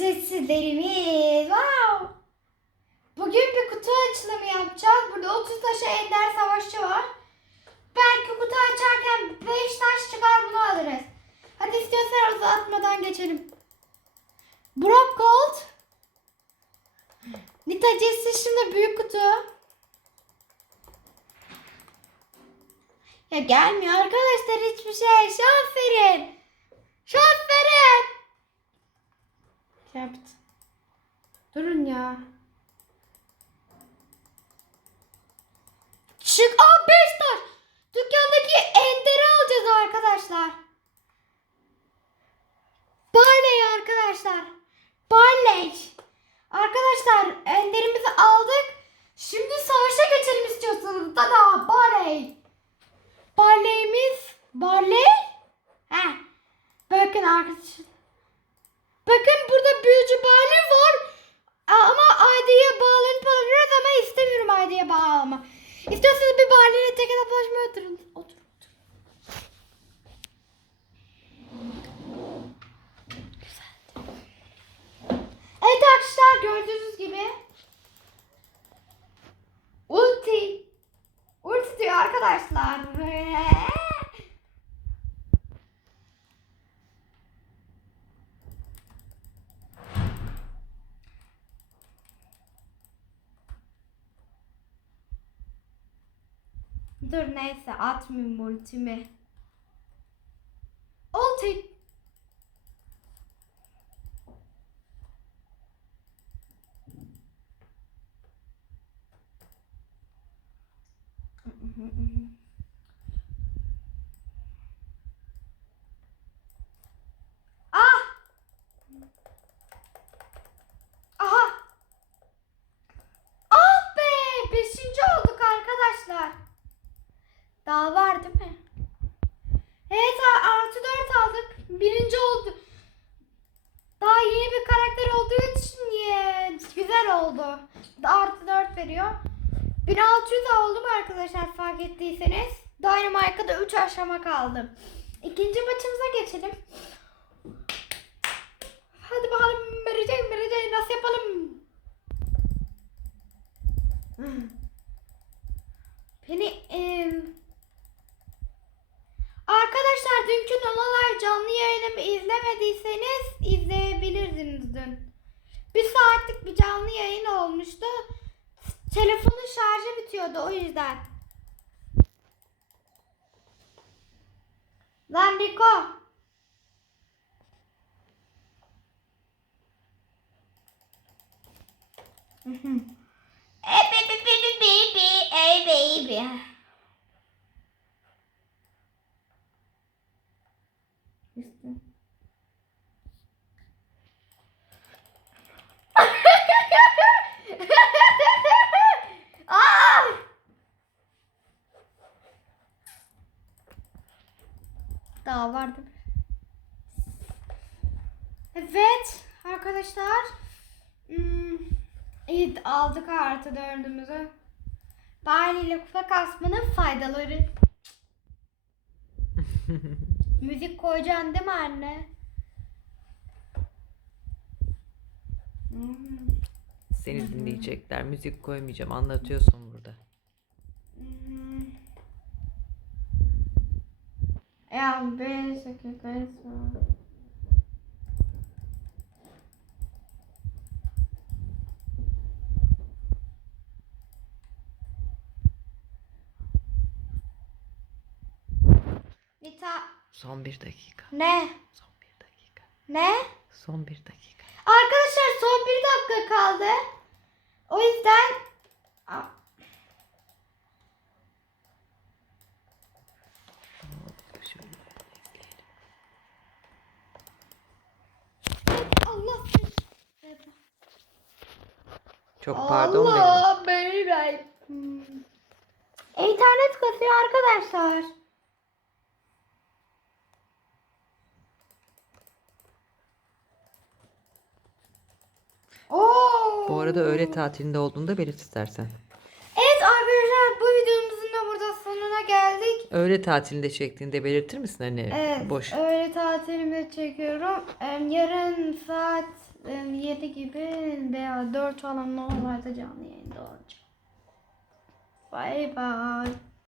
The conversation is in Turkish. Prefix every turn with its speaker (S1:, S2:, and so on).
S1: ücretsizlerimiz. Wow. Bugün bir kutu açılımı yapacağız. Burada 30 taşa ender savaşçı var. Belki kutu açarken 5 taş çıkar bunu alırız. Hadi istiyorsan uzatmadan geçelim. Brock Gold. Nita Jesse şimdi büyük kutu. Ya gelmiyor arkadaşlar hiçbir şey. Şaferin. Şaferin. Yaptı. Durun ya. Çık. Aa 5 taş. Dükkandaki enderi alacağız arkadaşlar. Barley arkadaşlar. Barley. Arkadaşlar enderimizi aldık. Şimdi savaşa geçelim istiyorsanız. Tada Barley. Barley'imiz. Barley? Heh. Bakın arkadaşlar. Bakın burada büyücü Barley var. Ama ID'ye bağlanıp alabiliriz ama istemiyorum ID'ye bağlama. İstiyorsanız bir Barley'le tek hesaplaşmaya oturun. Otur. Evet arkadaşlar gördüğünüz gibi ulti ulti diyor arkadaşlar. Dur neyse atmayayım ultimi. Ulti. Ah! Aha! Ah be! Beşinci olduk arkadaşlar. Daha var değil mi? Evet a- artı dört aldık. Birinci oldu. Daha yeni bir karakter olduğu için ye, güzel oldu. Artı dört veriyor. 1600 oldum arkadaşlar fark ettiyseniz. Dynamite'a da 3 aşama kaldı. İkinci maçımıza geçelim. Hadi bakalım Mary Jane nasıl yapalım? Beni em, Arkadaşlar dünkü Nolalar canlı yayınımı izlemediyseniz izleyebilirdiniz dün. Bir saatlik bir canlı yayın olmuştu. Telefonun şarjı bitiyordu o yüzden. Lan Rico. Hey baby baby baby hey baby. Aa! Daha vardı. Evet arkadaşlar. Hmm, iyi aldık artı dördümüzü. Bari ile kupa kasmanın faydaları. Müzik koyacaksın değil mi anne? Hmm.
S2: Seni dinleyecekler. Müzik koymayacağım. Anlatıyorsun burada.
S1: Hmm. Ya 5 dakika sonra. Nita
S2: Son bir dakika.
S1: ne?
S2: Son bir dakika.
S1: Ne?
S2: Son bir dakika.
S1: Arkadaşlar son bir dakika kaldı. O yüzden Aa,
S2: Şöyle.
S1: Allah
S2: Çok pardon benim.
S1: Allah beni ben. Hmm. İnternet kasıyor arkadaşlar. Oo.
S2: Bu arada öğle tatilinde olduğunda belirt istersen.
S1: Evet arkadaşlar bu videomuzun da burada sonuna geldik.
S2: Öğle tatilinde çektiğinde belirtir misin hani
S1: Evet
S2: boş?
S1: öğle tatilimde çekiyorum. Em, Yarın saat 7 gibi veya 4 falan oralarda canlı yayında olacağım. Bay bay.